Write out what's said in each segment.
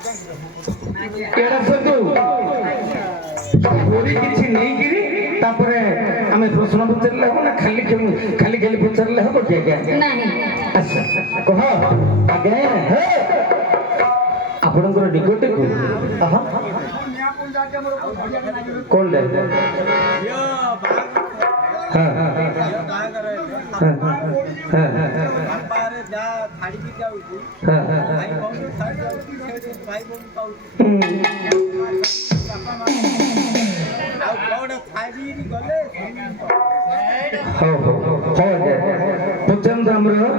केड़ा सतु पूरी किछि नहीं गिरी तापरे हमें प्रश्न पचरले हो ना खाली खाली खाली पचरले हो के क्या नहीं अच्छा कह आगे हे आपनकर निकट को आहा कौन दे हां हां हां बारे जा थाड़ी की जाउची हां भाई बम थाड़ी जाउची से भाई बम पाउची आ कोड थाड़ी गले हो हो हो जे पचंद हमरो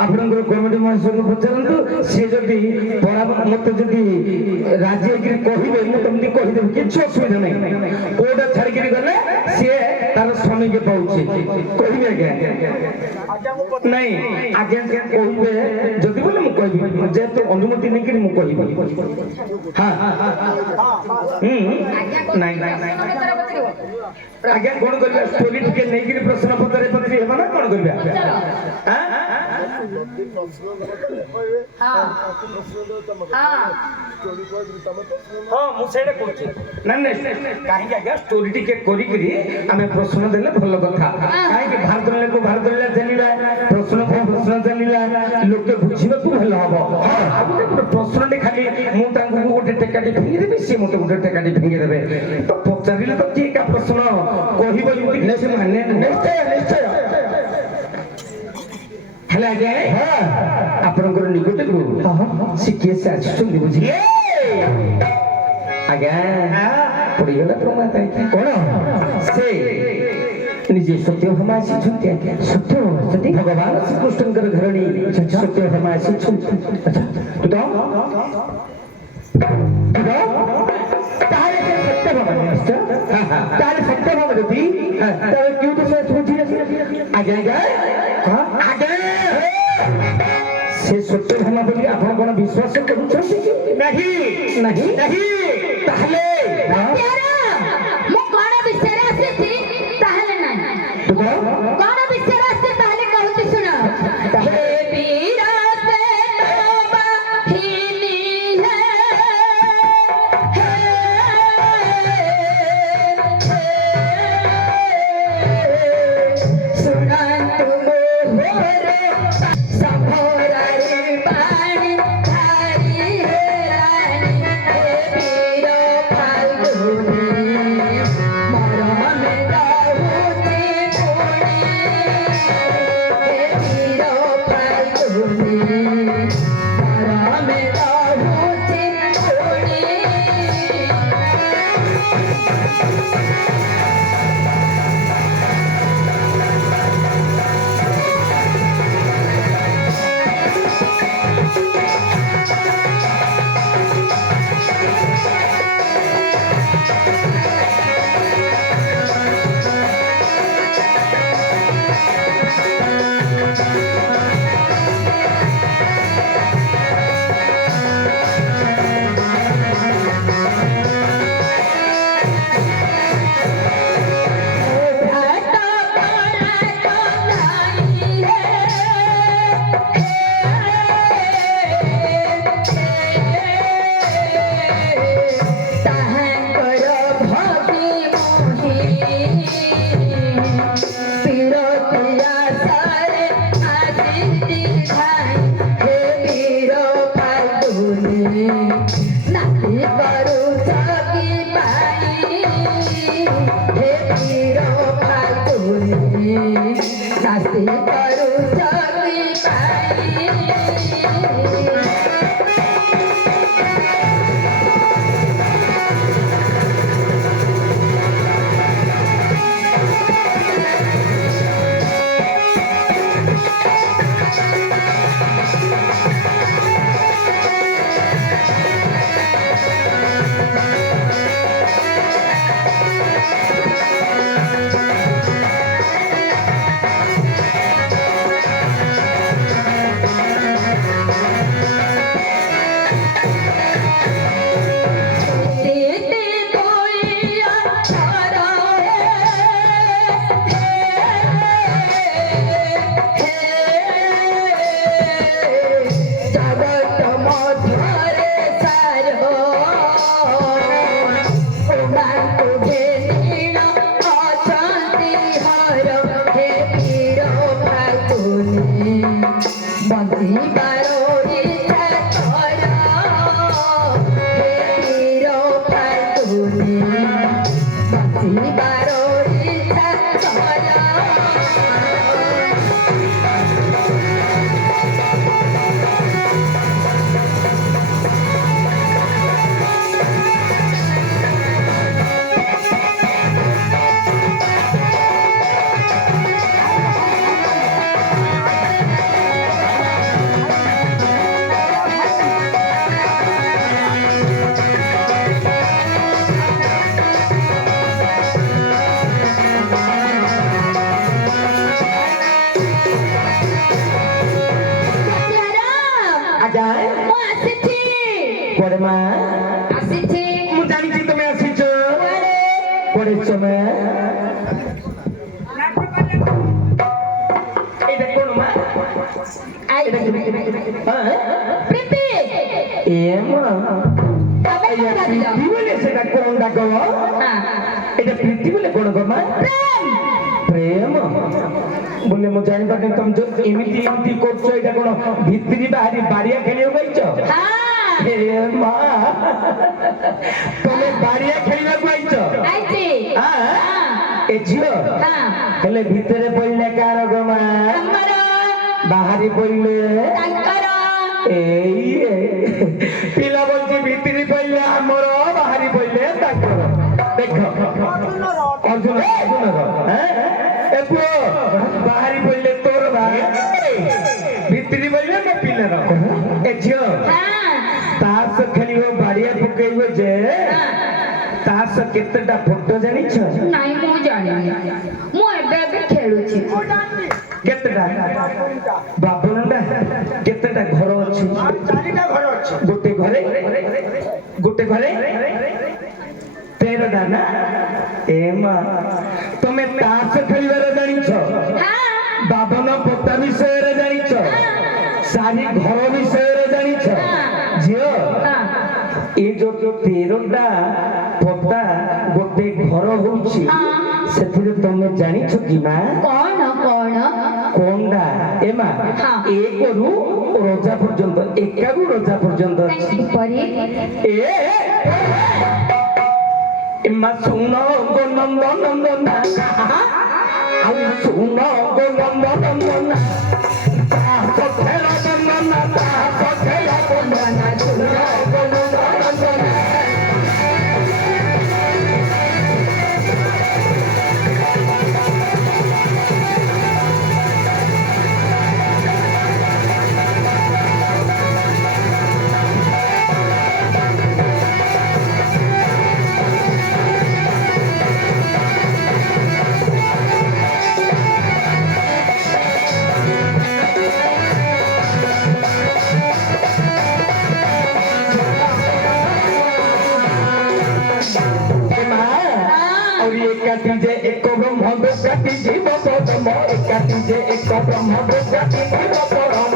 आपनकर कमिटी मानसर को पचरंतु से जदी पड़ा मत जदी राज्य के कहिबे न तुमनी कहि देब किछ असुविधा नहीं कोडा छाड़ी के गले से तार स्वामी के पाउची कहिबे के नहीं आगे के कहिबे जदी बोले मु कहिबे जे तो अनुमति नहीं कि मु कहिबे हां नहीं नहीं आगे कोन करबे स्टोरी के नहीं कि प्रश्न पत्र पत्री हेबा ना कोन करबे हां हाँ हाँ हां मु सेडे कहूची नहीं काहे के आगे स्टोरी टिके करी करी हमें प्रश्न देले भलो कथा काहे के भारत ले चलिला प्रश्न चलिला लोक के बुझिबा को भलो हबो आ गोटे प्रश्न खाली मु तांको गोटे टेकाटी फिंगी देबे से मोटे गोटे टेकाटी फिंगी देबे तो पचारिले तो की का प्रश्न कहिबो निश्चय माने निश्चय हेला आगे हां आपनकर निकट को शिखे से आछुंदी बुझी आगे पड़ी गला प्रमाता कोन से निजे सत्य हमासी छुट्टी आके सत्य भगवान श्री कृष्णकर घरणी सत्य हमासी छुट्टी अच्छा तो तारे के सत्य भगवान निष्ठ तारे सत्य भगवान जति तारे क्यों तो से छुट्टी आगे हां आगे से सत्य भामा बोली आपण कोन विश्वास करूछथि नहीं नहीं नहीं ताहले मु कोन विचार आसी ताहले नहीं कोन विचार आसी ताहले कहूची सुन हे वीरा से तोबा हिनी है सुना तुम मोरे संभोरा रे पानी थारी है रानी हे वीरा फाल्गुनी मरम में दाऊती पुणी हे वीरा फाल्गुनी मरम में दाऊती पुणी नास्ती करू चकी पाई ମୁଁ ଆସିଛି କୁଆଡେ ମା ଆସିଛି ମୁଁ ଜାଣିଛି ତମେ ଆସିଛ କୁଆଡେ କୁଆଡେ ଆସିଛ ମା ଏଇଟା କଣ ମା ଆଇଛି ପ୍ରୀତି ଏ ମା ତମେ ଏଇଆ କଣ କରିଲ ପ୍ରୀତି ବୋଲେ ସେଟା କଣ ଡାକ ହଁ এটা প্রীতি বলে কোন গো মা প্রেম প্রেম বলে মু জানি পারি তুমি যে এমিতি এমিতি করছো এটা কোন ভিতরি বাড়ি বাড়িয়া খেলিও গাইছো হ্যাঁ হে মা তুমি বাড়িয়া খেলিବାକୁ আইছো আইছি হ্যাঁ হ্যাঁ এ ঝিও হ্যাঁ হেলে ভিতরে পড়লে কার গো মা ଆମର বাহারি পড়লে ତାଙ୍କର এই পিলা বলছি ভিতরি পড়লে আমার বাহারি পড়লে তাকর দেখো অর্জুন এ পুଅ ବାହାରି ପଡ଼ିଲେ ତୋର ଭିତରି ପଡ଼ିଲେ ମୋ ପିଲାର ଏ ଝିଅ ହଁ ତାସ ଖେଳିବ ବାଡ଼ିଆ ପକେଇବ ଯେ ତାସ କେତେଟା ଫଟୋ ଜାଣିଛ ନାଇଁ ମୁଁ ଜାଣିନି ମୁଁ ଏବେ ଏବେ ଖେଳୁଛି କେତେଟା ବାବନଟା କେତେଟା ଘର ଅଛି ଚାରିଟା ଘର ଅଛି ଗୋଟେ ଘରେ 13ଟା ନା ଏ ମା ତମେ ତାସ ଖେଳିବାର ଜାଣିଛ ହଁ ବାବନ ପୋତା ବିଷୟରେ ଜାଣିଛ ସାରି ଘର ବିଷୟରେ ଜାଣିଛ ଝିଅ ହଁ ଏ ଯୋଉ 13ଟା ପୋତା ଗୋଟେ ଘର ହଉଛି ସେଥିରେ ତମେ ଜାଣିଛ କି ମା କଣ କଣ କୋଣଟା ଏ ମା ଏକରୁ ରଜା ପର୍ଯ୍ୟନ୍ତ ଏକାରୁ ରଜା ପର୍ଯ୍ୟନ୍ତ ଅଛି କିପରି মা শুন গো নন্দনা আমি শুন গো নন্দনা একাটি যে এক ব্রহ্ম দুর্গাটি জীব পরম একাটি যে এক ব্রহ্ম দুর্গাটি জীব পরম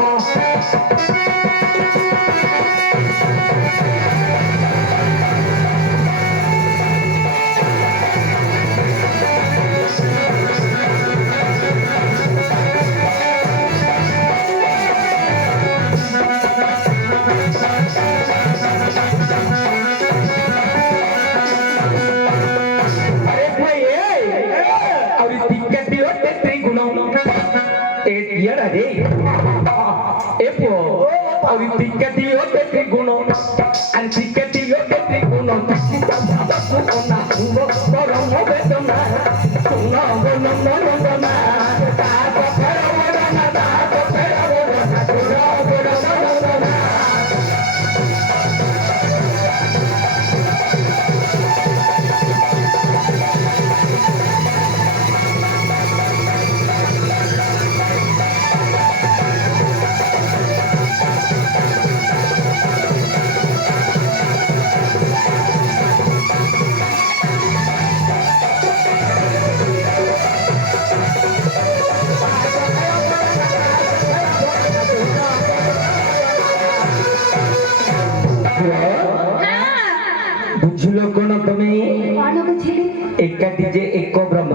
বুঝলো কোন তুমি କଣ ବୁଝିଲି একাটি যে এক ব্রহ্ম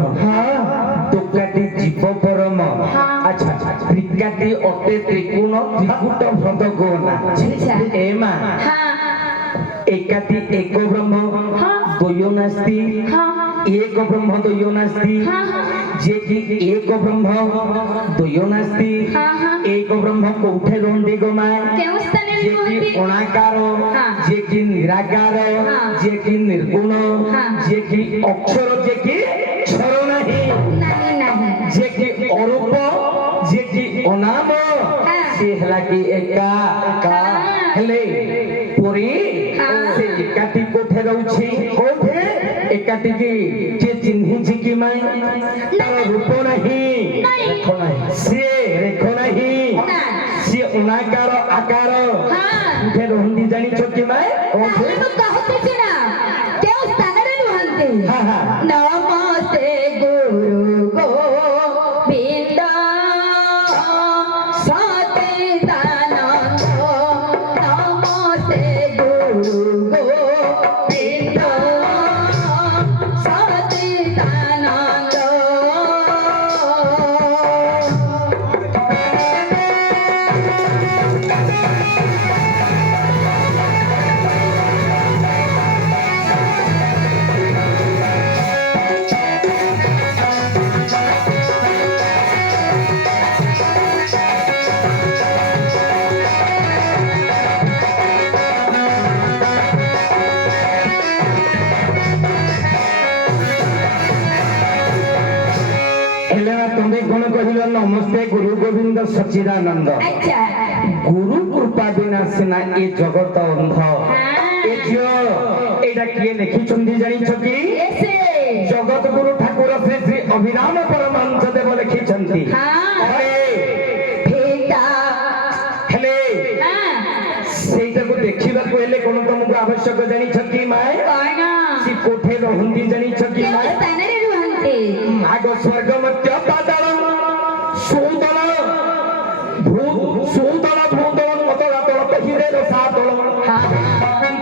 তোকাটি জীব পরম আচ্ছা ত্রিকাটি অটে ত্রিগুণ ত্রিকুট ভ্রদ গোনা এ মা ହଁ একাটি এক ব্রহ্ম দ্বয় নাস্তি ହଁ এক ব্রহ্ম দ্বয় নাস্তি ହଁ যে কি এক ব্রহ্ম দ্বয় নাস্তি এক ব্রহ্ম কোঠে রন্ডি গোমায় କେଉଁ ସ୍ଥାନରେ যে কি ରୁହନ୍ତି অনাকার যে কি নিরাকার যে কি নির্গুণ যে কি অক্ষর যে কি ছর নাহি ନାହିଁ ନାହିଁ যে কি অরূপ যে কি অনাম সে হেলা কি একা একা হেলে পুরি সে একাটি কোঠে রହୁଛି কোঠে একাটি কি যে চিহ্নিছি কি মাই তার রূপ নাহি ନାହିଁ সে রেখ নাহি ନା সে ଅନାକାର ଆକାର ହଁ ଉଠେ ରହନ୍ତି ଜାଣିଛ କି ମାଏ ତାହେଲେ ମୁଁ କହୁଛି ନା କେଉଁ ସ୍ଥାନରେ ରୁହନ୍ତି ହଁ ହଁ ନମସ୍ତେ ଗୁରୁ ଗୋବିନ୍ଦ ସଚ୍ଚିଦାନନ୍ଦ ନମସ୍ତେ ଗୁରୁ ଗୋବିନ୍ଦ ସଚ୍ଚିଦାନନ୍ଦ ହେଲେ ନା ତମେ କଣ କହିଲ ନମସ୍ତେ ଗୁରୁ ଗୋବିନ୍ଦ ସଚ୍ଚିଦାନନ୍ଦ ଆଚ୍ଛା ଗୁରୁ କୃପା ବିନା ସିନା ଏ ଜଗତ ଅନ୍ଧ ଏ ଝିଅ ଏଇଟା କିଏ ଲେଖିଛନ୍ତି ଜାଣିଛ କି ଏସେ ଜଗତ ଗୁରୁ ଠାକୁର ଶ୍ରୀ ଶ୍ରୀ ଅଭିରାମ ପରମହଂସ ଦେବ ଲେଖିଛନ୍ତି ହେଲେ ଫିଟା ହେଲେ ସେଇଟାକୁ ଦେଖିବାକୁ ହେଲେ କଣ ତମକୁ ଆବଶ୍ୟକ ଜାଣିଛ କି ମାଏ କଣ ସେ କୋଠେ ରହନ୍ତି ଜାଣିଛ କି କେଉଁ ମାଏ ସ୍ଥାନରେ ରୁହନ୍ତି ଆଗ ସ୍ୱର୍ଗ ମଧ୍ୟ ପାତାଳ ସୁଦଳ ସୁଦଳ ଭୂଦଳ ଅତଳା ତଳ ହିରେର ସାତଳ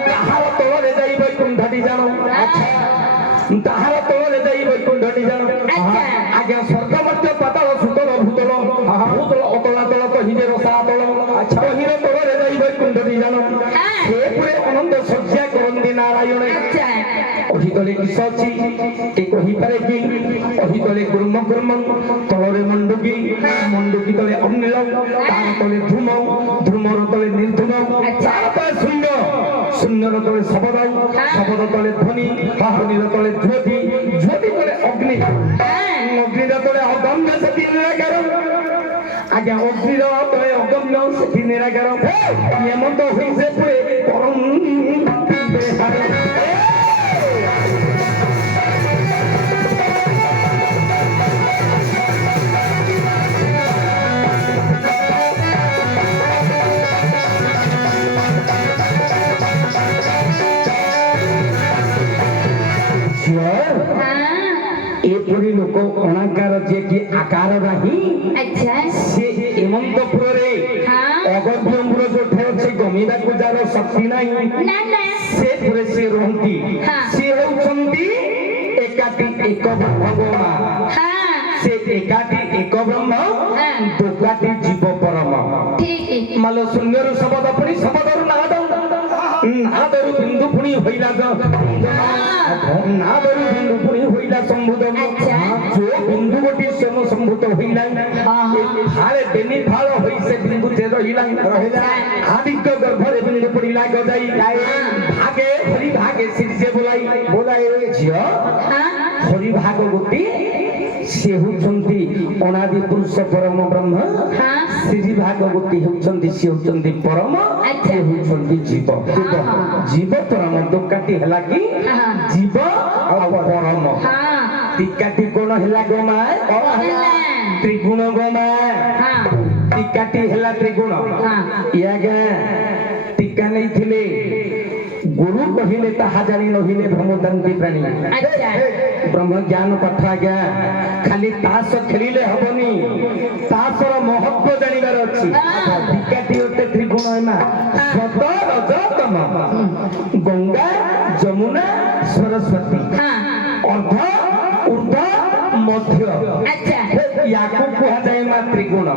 ତାହାର ତଳରେ ଯାଇ ବୈକୁଣ୍ଠଟି ଜାଣ ତାହାର ତଳରେ ଯାଇ ବୈକୁଣ୍ଠଟି ଜାଣ ଆଜ୍ଞା ସ୍ୱର୍ଗ ମଧ୍ୟ ପାତାଳ ସୁତଳ ଭୂତଳ ଭୂତଳ ଅତଳା ତଳ ହିରେର ସାତଳ ହିର ତଳରେ ଯାଇ ବୈକୁଣ୍ଠଟି ଜାଣ ସେ ପୁରେ ଅନନ୍ତ ଶଯ୍ୟା କରନ୍ତି ନାରାୟଣ অহিতলে কিস ଅଛି কে কহিপারে কি অহিতলে কুর্ম কুর্ম তলরে মণ্ডুকি মণ্ডুকি তলে অগ্নিল তার তলে ধূম ধূমর তলে নির্ধূম তার তলে শূন্য শূন্যর তলে শবদ শবদ তলে ধ্বনি ধ্বনির তলে জ্যোতি জ্যোতি তলে অগ্নি অগ্নির তলে অগম্য সেটি নিরাকার আজ্ঞা অগ্নির তলে অগম্য সেটি নিরাকার এমন্ত হইছে পুরে পরম ଏପରି ଲୋକ ଅଣାକାର ଯିଏ କି ଆକାର ନାହିଁ ଆଚ୍ଛା ସେ ହେମନ୍ତପୁରରେ ଅଗଭ୍ୟମ୍ପୁର ଯୋଉଠି ଅଛି ଗମିବାକୁ ଯାହାର ଶକ୍ତି ନାହିଁ ନା ନା ସେ ପୁରେ ସେ ରହନ୍ତି ସେ ହେଉଛନ୍ତି ଏକାଠି ଏକ ଭଗବାନ ସେ ଏକାଠି ଏକ ବ୍ରହ୍ମ ଦୋକାଟି ଜୀବ ପରମ ଠିକ ମାଲ ଶୂନ୍ୟରୁ ଶବଦ ପୁଣି ଶବଦରୁ ନାଦ ନାଦରୁ ବିନ୍ଦୁ ପୁଣି ହଇଲା ନାଦରୁ ବିନ୍ଦୁ ପୁଣି ହଇଲା ସମ୍ଭୁତ ଯୋ ବିନ୍ଦୁ ଗୋଟି ସ୍ୱୟଂ ସମ୍ଭୂତ হইলা হারে বেনি ভালো হইছে বিন্দুতে রহিলা আদিত্য গর্ভরে বিন্দু পড়িলা গজাই ভাগে হরি ভাগে শীর্ষে বলাই বলাই ঝিও হরি ভাগবতী সে হচ্ছন্তি অনাদি পুরুষ পরম ব্রহ্ম শ্রী ভাগবতী হচ্ছন্তি সে হচ্ছন্তি পরম সে হচ্ছন্তি জীব জীব পরম দোকাটি হেলা কি জীব আর পরম টিকাটি কোন হেলা গোমা ত্রিগুণ গোমা টিকাটি হেলা ত্রিগুণ ইয়াগে টিকা নেই থিলে गुरु कहिले ताहा जानी नहिले भ्रमदंती प्राणी ब्रह्म ज्ञान कथा ज्ञा खाली तास खेलिले हबनी तासर महत्व जानिबार अछि टिकाटी होते त्रिगुण हेमा सत रज तम गंगा जमुना सरस्वती अर्ध ऊर्ध मध्य याकु कहा जाय मा त्रिगुण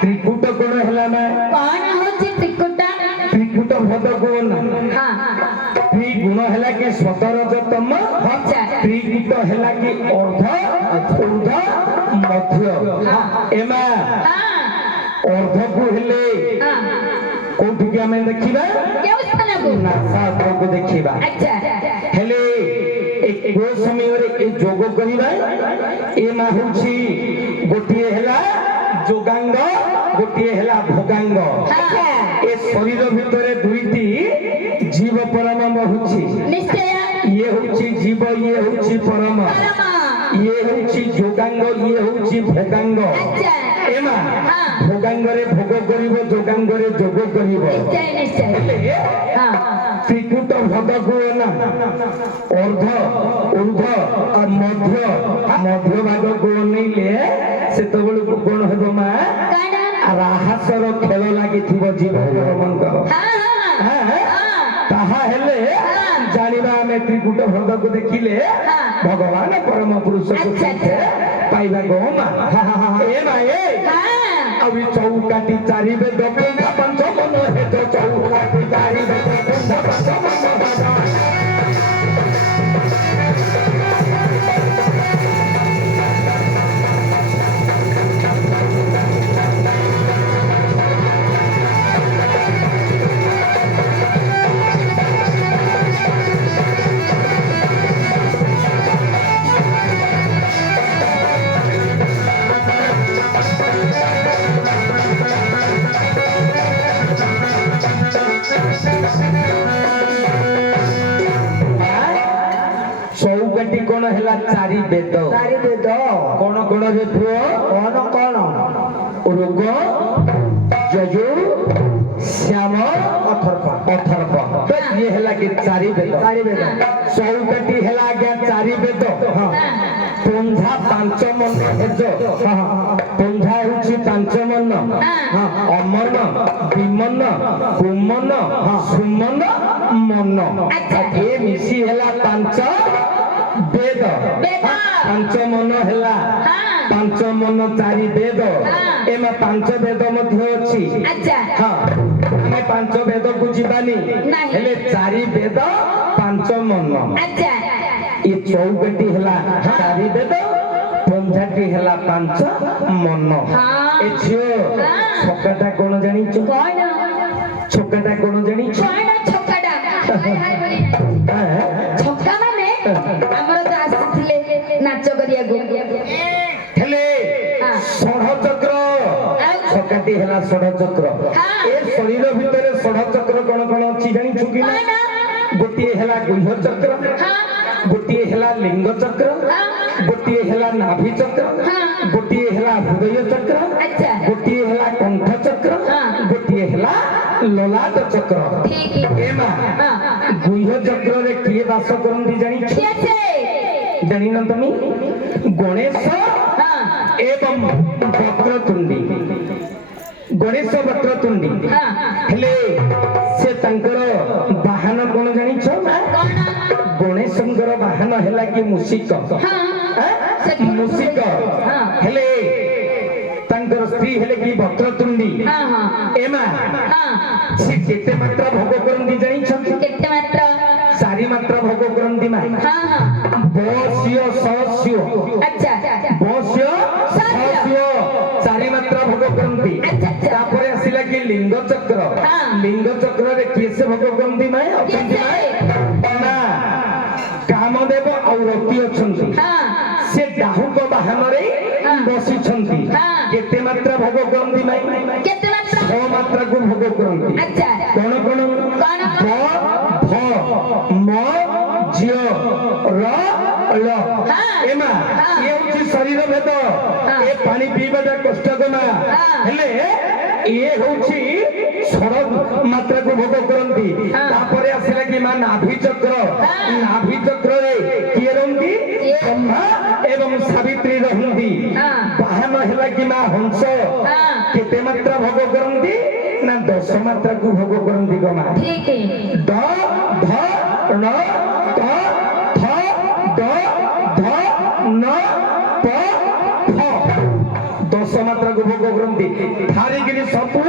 त्रिकुट गुण हला ना कौन होछि त्रिकुट त्रिकुट भद गुण त्रिगुण हला कि सतरजतम त्रिकुट हला कि अर्ध ऊर्ध मध्य एमा अर्ध को हेले कोठी के हमें देखिबा केउ स्थान को नासा को देखिबा अच्छा हेले एक गो समय रे ए जोग करिबा ए मा होछि गोटिए हला जोगांग गोटिए हला भोगांग ए शरीर भितरे दुईटी जीव परम होछि निश्चय ये होछि जीव ये होछि परम ये होछि जोगांग ये होछि भोगांग ମା ହଁ। ଭୋଗାଙ୍ଗରେ ଭୋଗ କରିବ ଯୋଗାଙ୍ଗରେ ଯୋଗ କରିବ ନିଶ୍ଚୟ ନିଶ୍ଚୟ ହଁ ତ୍ରିକୁଟ ଭଦକୁ ନା ଅର୍ଦ୍ଧ ଉର୍ଦ୍ଧ ଆଉ ମଧ୍ୟ ଭାଗକୁ ଅନେଇଲେ ସେତେବେଳକୁ କଣ ହେବ ମା କାଣା ରାହାସର ଖେଳ ଲାଗିଥିବ ଜୀବଙ୍କର ହଁ ହଁ ତାହା ହେଲେ ଜାଣିବା ଆମେ ତ୍ରିକୁଟ ହ୍ରଦକୁ ଦେଖିଲେ ଭଗବାନ ପରମ ପୁରୁଷକୁ ଆଚ୍ଛା, ଆଚ୍ଛା। ପାଇବା ଗো ମା ଏ ମା ଏ ଆଉ ଏ ଚଉକାଟି ଚାରି ବେଦ ପନ୍ଥା ପାଞ୍ଚ ମନ ହେତ ଚଉକାଟି ଚାରି ବେଦ ପନ୍ଥା ପାଞ୍ଚ ମନ ଚଉକାଟି କଣ ହେଲା ଚାରି ବେଦ କଣ କଣ ରେ ପୁଅ କଣ ରୋଗ ଯଜୁ ଶ୍ୟାମ ଅଥର୍ପ ଇଏ ହେଲା କି ଚାରି ବେଦ ଚଉକାଟି ହେଲା ଆଜ୍ଞା ଚାରି ବେଦ ପନ୍ଧା ପାଞ୍ଚ ମନ ହେଜ ପନ୍ଧା ହେଉଛି ପାଞ୍ଚ ମନ ଅମନ ବିମନ କୁମନ ସୁମନ ମନ ଏ ମିଶି ହେଲା ପାଞ୍ଚ ବେଦ ପାଞ୍ଚ ମନ ହେଲା ପାଞ୍ଚ ମନ ଚାରି ବେଦ ଏମା ପାଞ୍ଚ ବେଦ ମଧ୍ୟ ଅଛି ଆଚ୍ଛା ହଁ ଆମେ ପାଞ୍ଚ ବେଦକୁ ଯିବାନି ନାହିଁ। ହେଲେ ଚାରି ବେଦ ପାଞ୍ଚ ମନ ଆଚ୍ଛା ଏ ଚଉକାଟି ହେଲା ଚାରି ବେଦ ପଞ୍ଝାଟି ହେଲା ପାଞ୍ଚ ମନ ଏ ଝିଅ ଛକାଟା କଣ ଜାଣିଛୁ କଣ ଛକାଟା କଣ ଜାଣିଛୁ କଣ ଛକାଟା ଛକା ମାନେ ଆମର ତ ଆସିଥିଲେ ନାଚ କରିବାକୁ ହେଲେ ଷଢ଼ ଚକ୍ର ଛକାଟି ହେଲା ଷଢ଼ ଚକ୍ର ଏ ଶରୀର ଭିତରେ ଷଢ଼ ଚକ୍ର କଣ କଣ ଅଛି ଜାଣିଛୁ କି ନା ଗୋଟିଏ ହେଲା ଗୁହ୍ୟ ଚକ୍ର ଗୋଟିଏ ହେଲା ଲିଙ୍ଗ ଚକ୍ର ଗୋଟିଏ ହେଲା ନାଭି ଚକ୍ର ଗୋଟିଏ ହେଲା ହୃଦୟ ଚକ୍ର ଆଚ୍ଛା। ଗୋଟିଏ ହେଲା କଣ୍ଠ ଚକ୍ର ଗୋଟିଏ ହେଲା ଲଲାଟ ଚକ୍ର ଠିକ ଏ ମା ଗୁହ୍ୟ ଚକ୍ରରେ କିଏ ବାସ କରନ୍ତି ଜାଣିଛୁ ଜାଣିନ ତମେ ଗଣେଶ ଏବଂ ବକ୍ରତୁଣ୍ଡୀ ଗଣେଶ ବକ୍ରତୁଣ୍ଡୀ ହେଲେ ସେ ତାଙ୍କର ବାହନ କଣ ଜାଣିଛ ନା ଗଣେଶଙ୍କର ବାହନ ହେଲା କି ମୂଷିକ ମୂଷିକ ହେଲେ ତାଙ୍କର ସ୍ତ୍ରୀ ହେଲେ କି ବକ୍ରତୁଣ୍ଡୀ ଏମା ସେ କେତେ ମାତ୍ରା ଭୋଗ କରନ୍ତି ଜାଣିଛନ୍ତି କେତେ ମାତ୍ର ଚାରି ମାତ୍ରା ଭୋଗ କରନ୍ତି ମା ବସ୍ୟ ସସ୍ୟ ଆଚ୍ଛା ବସ୍ୟ ସସ୍ୟ ଚାରି ମାତ୍ରା ଭୋଗ କରନ୍ତି ତାପରେ ଆସିଲା କି ଲିଙ୍ଗ ଚକ୍ର ଲିଙ୍ଗ ଚକ୍ରରେ କିଏ ସେ ଭୋଗ କରନ୍ତି ମା ଅଛନ୍ତି ନା କାମଦେବ ଆଉ ରତି ଅଛନ୍ତି ସେ ଡାହୁକ ବାହନରେ ବସିଛନ୍ତି କେତେ ମାତ୍ରା ଭୋଗ କରନ୍ତି ମାଇ କେତେ ମାତ୍ର ଛଅ ମାତ୍ରାକୁ ଭୋଗ କରନ୍ତି ଆଚ୍ଛା କଣ କଣ ବ ଭ ମ ଝିଅ ର ଳ ଏମା ଇଏ ହଉଛି ଶରୀର ଭେଦ ଏ ପାଣି ପିଇବାଟା କଷ୍ଟକର ହେଲେ ଇଏ ହଉଛି ଷଡ଼ ମାତ୍ରାକୁ ଭୋଗ କରନ୍ତି ତାପରେ ଆସିଲା କି ମା ନାଭି ଚକ୍ର ନାଭି ଚକ୍ରରେ କିଏ ରହନ୍ତି ବ୍ରହ୍ମା ଏବଂ ସାବିତ୍ରୀ ରହନ୍ତି ବାହନ ହେଲା କି ମା ହଂସ କେତେ ମାତ୍ରା ଭୋଗ କରନ୍ତି ନା 10 ମାତ୍ରାକୁ ଭୋଗ କରନ୍ତି ଗମା ଠିକ ଦ ଧ ଣ କ ଥ ଦ ଧ ନ ପ ଫ 10 ମାତ୍ରାକୁ ଭୋଗ କରନ୍ତି ଧାରିକିରି ସବୁ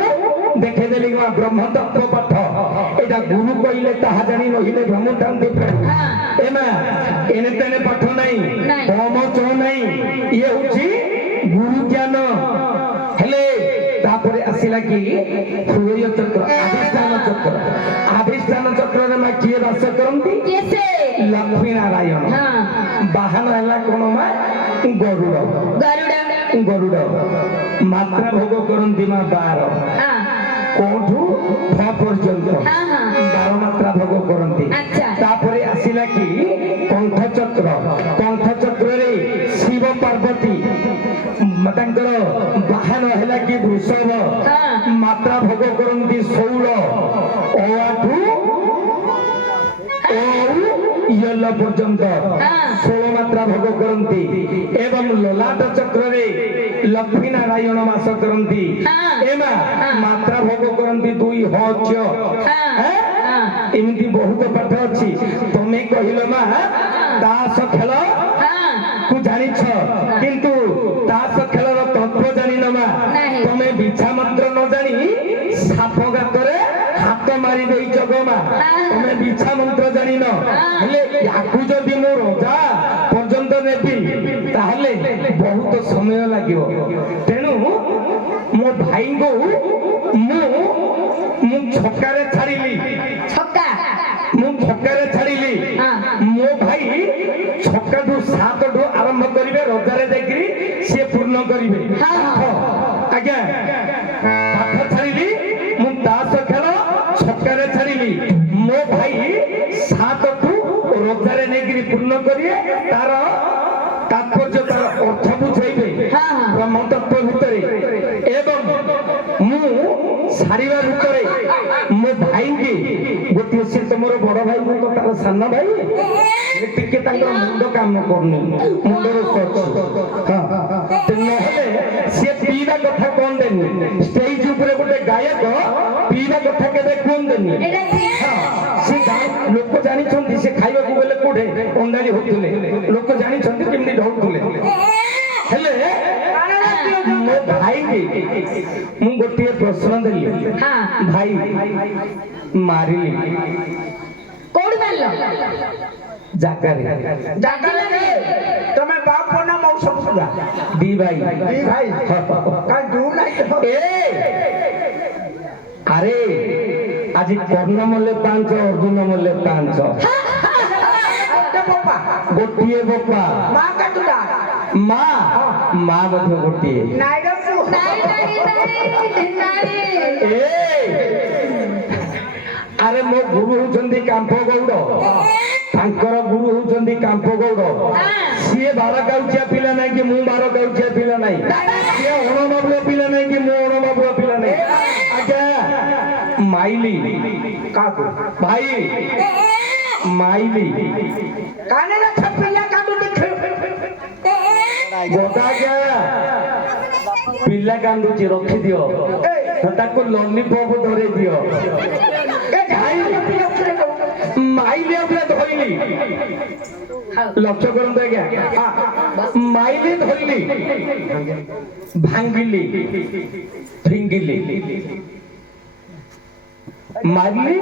ଦେଖେଇଦେଲି ଗମା ବ୍ରହ୍ମତତ୍ତ୍ୱ ପାଠ ଏଇଟା ଗୁରୁ କହିଲେ ତାହା ଜାଣି ନହିଲେ ଭ୍ରମୁଥାନ୍ତି ଏମା ଏନେ ତେନେ ପାଠ ନାହିଁ କମ ଚ ନାହିଁ ଇଏ ହଉଛି ଗୁରୁ ଜ୍ଞାନ ହେଲେ ତାପରେ ଆସିଲା କି ହୃଦୟ ଚକ୍ର ଆଧିଷ୍ଠାନ ଚକ୍ରରେ ମା କିଏ ବାସ କରନ୍ତି ଲକ୍ଷ୍ମୀ ନାରାୟଣ ବାହନ ହେଲା କଣ ମା ଗରୁଡ଼ ମାତ୍ରା ଭୋଗ କରନ୍ତି ମା 12 କୋଠୁ ଫ ପର୍ଯ୍ୟନ୍ତ 12 ମାତ୍ରା ଭୋଗ କରନ୍ତି ତାପରେ ଆସିଲା କି କଣ୍ଠ ଚକ୍ରରେ ଶିବ ପାର୍ବତୀ ତାଙ୍କର ବାହନ ହେଲା ବୃଷଭ ହଁ। ମାତ୍ରା ଭୋଗ କରନ୍ତି 16 ଅଠୁ ଇୟଲ ପର୍ଯ୍ୟନ୍ତ ହଁ। 16 ମାତ୍ରା ଭୋଗ କରନ୍ତି ଏବଂ ଲଲାଟ ଚକ୍ରରେ ଲକ୍ଷ୍ମୀ ନାରାୟଣ ବାସ କରନ୍ତି ହଁ। ଏମା ହଁ। ମାତ୍ରା ଭୋଗ କରନ୍ତି 2 ହଜ ହଁ। ଏମିତି ବହୁତ ପାଠ ଅଛି ତମେ କହିଲ ମା ତାସ ଖେଳ କୁ ଜାଣିଛ କିନ୍ତୁ ତାସ ଖେଳର ତତ୍ତ୍ୱ ଜାଣିନ ମା ନାହିଁ। ତମେ ବିଛା ମନ୍ତ୍ର ନ ଜାଣି ସାପ ଗାତରେ ହାତ ମାରି ଦେଇଛ ଗো ମା ତମେ ବିଛା ମନ୍ତ୍ର ଜାଣିନ ହେଲେ ୟାକୁ ଯଦି ମୁଁ ରଜା ପର୍ଯ୍ୟନ୍ତ ନେବି ତାହେଲେ ବହୁତ ସମୟ ଲାଗିବ ତେଣୁ ମୋ ଭାଇଙ୍କୁ ମୁଁ ଛକାରେ ଛାଡ଼ିଲି ଛକା ମୁଁ ଛକାରେ ଛାଡ଼ିଲି ହଁ। ମୋ ଭାଇ ଛକାଠୁ 7ଠୁ ଆରମ୍ଭ କରିବେ ରଜାରେ ଯାଇକିରି ସିଏ ପୂର୍ଣ୍ଣ କରିବେ ହଁ। ଆଜ୍ଞା ପାଠ ଛାଡ଼ିଲି ମୁଁ ତାସ ଖେଳ ଛକାରେ ଛାଡ଼ିଲି ମୋ ଭାଇ 7ଠୁ ରଜାରେ ନେଇକିରି ପୂର୍ଣ୍ଣ କରିବେ ତାର ତାତ୍ପର୍ଯ୍ୟ ତାର ଅର୍ଥ ବୁଝେଇବେ ହଁ। ବ୍ରହ୍ମତତ୍ତ୍ୱ ଭିତରେ ଏବଂ ମୁଁ ସାରିବା ଭିତରେ ମୋ ଭାଇକି ଗୋଟିଏ ସେ ତମର ବଡ ଭାଇ ମୁଁ ତ ତାର ସାନ ଭାଇ ଟିକେ ତାଙ୍କର ମୁଣ୍ଡ କାମ କରୁନି ମୁଣ୍ଡର ନହେଲେ ସିଏ ପିଇବା କଥା କହନ୍ତେନି ଷ୍ଟେଜ ଉପରେ ଗୋଟେ ଗାୟକ ପିଇବା କଥା କେବେ କୁହନ୍ତେନି ସେ ଲୋକ ଜାଣିଛନ୍ତି ସେ ଖାଇବାକୁ ଗଲେ କୋଉଠେ ଅଣ୍ଡାଳି ହଉଥିଲେ ଲୋକ ଜାଣିଛନ୍ତି କେମିତି ଢଳୁଥିଲେ ହେଲେ ମୋ ଭାଇକି ମୁଁ ଗୋଟିଏ ପ୍ରଶ୍ନ ଦେଲି ଭାଇ ମାରିଲି କୋଉଠି ମାରିଲ ଜାଗାରେ ତମେ ବାପ ନା ମଉସା ପୁରା ଦି ଭାଇ ଦି ଭାଇ କାଇଁ ଦୁ ନାହିଁ ଆରେ ଆଜି କର୍ଣ୍ଣ ମଲେ 5 ଅର୍ଜୁନ ମଲେ 5 ଗୋଟିଏ ବୋପା ମା କାଟୁଲା ମା ମା ମଧ୍ୟ ଗୋଟିଏ ନାଇଁ ରେ ପୁଅ ଆରେ ମୋ ଗୁରୁ ହଉଛନ୍ତି କାମ୍ପ ଗୌଡ଼ ତାଙ୍କର ଗୁରୁ ହଉଛନ୍ତି କାମ୍ପ ଗୌଡ଼ ସିଏ 12 କାଉଚିଆ ପିଲା ନାହିଁ କି ମୁଁ 12 କାଉଚିଆ ପିଲା ନାହିଁ ସିଏ ଅଣବାବୁଆ ପିଲା ନାହିଁ କି ମୁଁ ଅଣବାବୁଆ ପିଲା ନାହିଁ ଆଜ୍ଞା ମାଇଲି କାକୁ ଭାଇ ମାଇଲି କାନେ ରେ ପିଲା କାଟୁ ଦେଖ ଗୋଟା ପିଲା କାନ୍ଦୁଛି ରଖିଦିଅ ତାକୁ ଲଲିପପ ଧରେଇ ଦିଅ ମାଇଲି ଉପରେ ଧରିଲି ଲକ୍ଷ୍ୟ କରନ୍ତୁ ଆଜ୍ଞା ମାଇଲି ଧରିଲି ଭାଙ୍ଗିଲି ଫିଙ୍ଗିଲି ମାରିଲି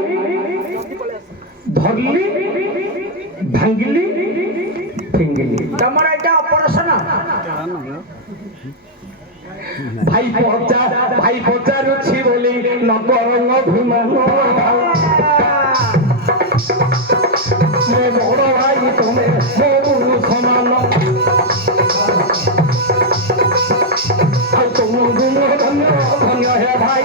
ଧରିଲି ଭାଙ୍ଗିଲି ଫିଙ୍ଗିଲି ତମର ଏଟା ଅପରେସନ ଭାଇ ପଚାରୁଛି ବୋଲି ନବରଙ୍ଗ ଅଭିମାନ ମୋ ବଡ ଭାଇ ତମେ ମୋ ଗୁରୁ ସମାନ ଆଉ ତୁମ ଗୁଣ ଧନ୍ୟ ଧନ୍ୟ ହେ ଭାଇ